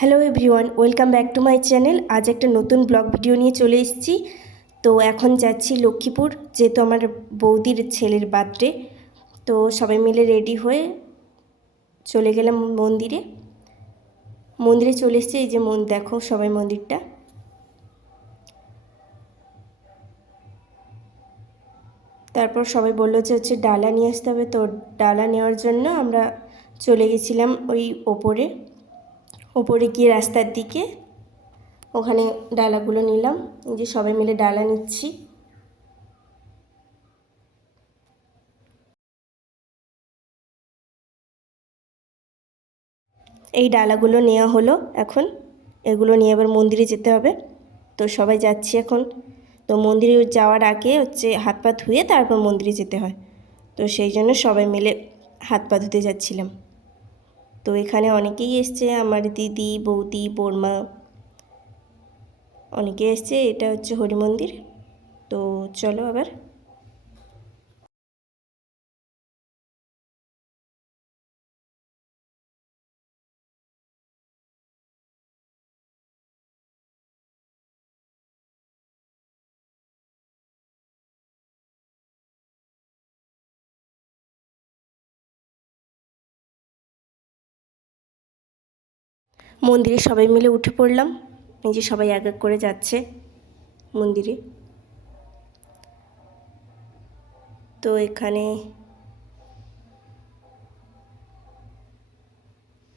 Hello everyone welcome back to my channel আজ একটা নতুন ব্লগ ভিডিও নিয়ে চলে এসেছি। তো এখন যাচ্ছি লক্ষ্মীপুর, যেহেতু আমার বৌদির ছেলের বার্থডে তো সবাই মিলে রেডি হয়ে চলে গেলাম মন্দিরে। মন্দিরে চলে এসেছি, এই যে মন, দেখো সবাই মন্দিরটা। তারপর সবাই বলল যে হচ্ছে ডালা নিয়ে আসতে হবে, তো ডালা নেওয়ার জন্য আমরা চলে গেছিলাম ওই ওপরে। ওপরে গিয়ে রাস্তার দিকে। ওখানে ডালাগুলো নিলাম। যে সবাই মিলে ডালা নিচ্ছি। এই ডালাগুলো নেওয়া হলো এখন। এগুলো নিয়ে এবার মন্দিরে যেতে হবে। তো সবাই যাচ্ছি এখন। তো মন্দিরে যাওয়ার আগে হচ্ছে হাত পা ধুয়ে তারপর মন্দিরে যেতে হয়। তো সেই জন্য সবাই মিলে হাত পা ধুতে যাচ্ছিলাম। তো এখানে অনেকেই এসছে, আমার দিদি, বৌদি বোরমা অনেকে এসছে, এটা হচ্ছে হরি মন্দির। তো চলো আবার। মন্দিরে সবাই মিলে উঠে পড়লাম। এই যে সবাই এক এক করে যাচ্ছে মন্দিরে। তো এখানে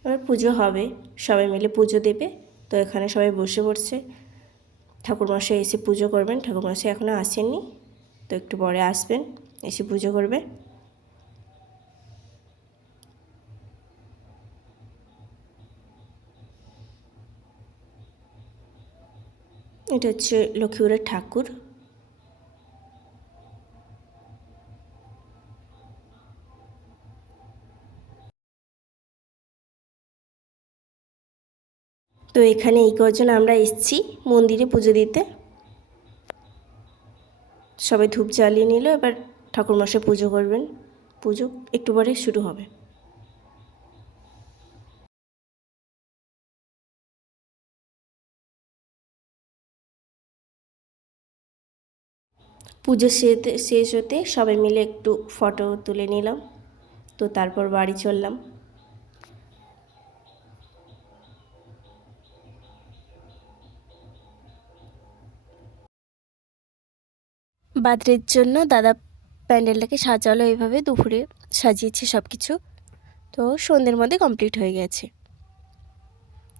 এবার পুজো হবে। সবাই মিলে পুজো দেবে। তো এখানে সবাই বসে পড়ছে। ঠাকুরমশাই এসে পুজো করবেন। ঠাকুরমশাই এখনও আসেননি। তো একটু পরে আসবেন, এসে পুজো করবে এটা হচ্ছে লক্ষ্মীপুরের ঠাকুর। তো এখানে এই কজন আমরা এসছি মন্দিরে পুজো দিতে। সবাই ধূপ জ্বালিয়ে নিল, এবার ঠাকুরমশাই পুজো করবেন। পুজো একটু পরে শুরু হবে। পুজো শেষ হতে সবাই মিলে একটু ফটো তুলে নিলাম। তো তারপর বাড়ি চললাম। বাদ্রের জন্য দাদা প্যান্ডেলটাকে সাজালো এইভাবে, দুপুরে সাজিয়েছে সব কিছু তো সন্ধ্যের মধ্যে কমপ্লিট হয়ে গেছে।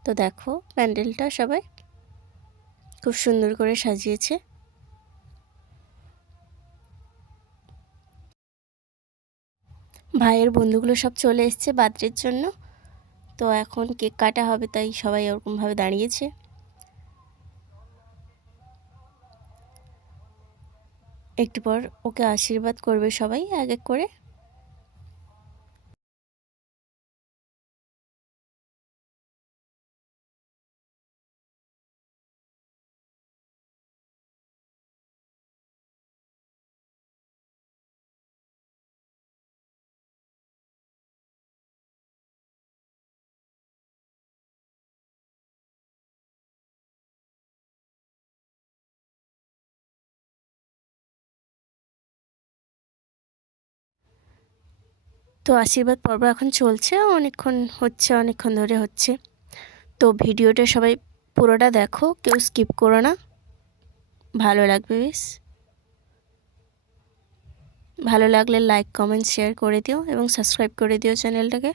তো দেখো প্যান্ডেলটা সবাই খুব সুন্দর করে সাজিয়েছে। ভাইয়ের বন্ধুগুলো সব চলে এসছে বার্থডের জন্য। তো এখন কেক কাটা হবে, তাই সবাই ওরকমভাবে দাঁড়িয়েছে। একটু পর ওকে আশীর্বাদ করবে সবাই, এক এক করে। তো আশীর্বাদ পর্ব এখন চলছে, অনেকক্ষণ হচ্ছে, অনেকক্ষণ ধরে হচ্ছে। তো ভিডিওটা সবাই পুরোটা দেখো, কেউ স্কিপ করো না। ভালো লাগবে বেশ। ভালো লাগলে লাইক কমেন্ট শেয়ার করে দিও এবং সাবস্ক্রাইব করে দিও চ্যানেলটাকে।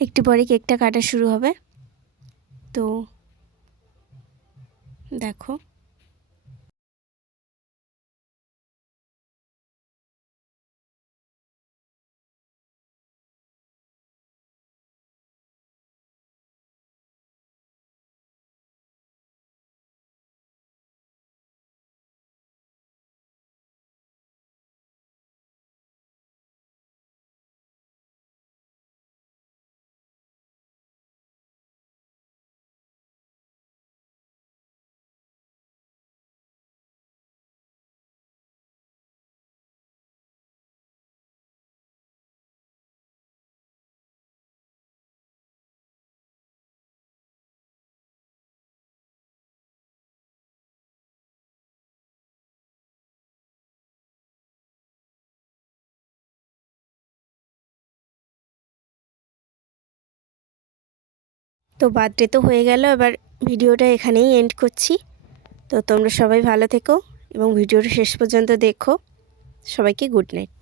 একটু পরে কেকটা কাটা শুরু হবে। তো দেখো। তো বার্থডে তো হয়ে গেল, এবার ভিডিওটা এখানেই এন্ড করছি। তো তোমরা সবাই ভালো থেকো এবং ভিডিওটা শেষ পর্যন্ত দেখো। সবাইকে গুড নাইট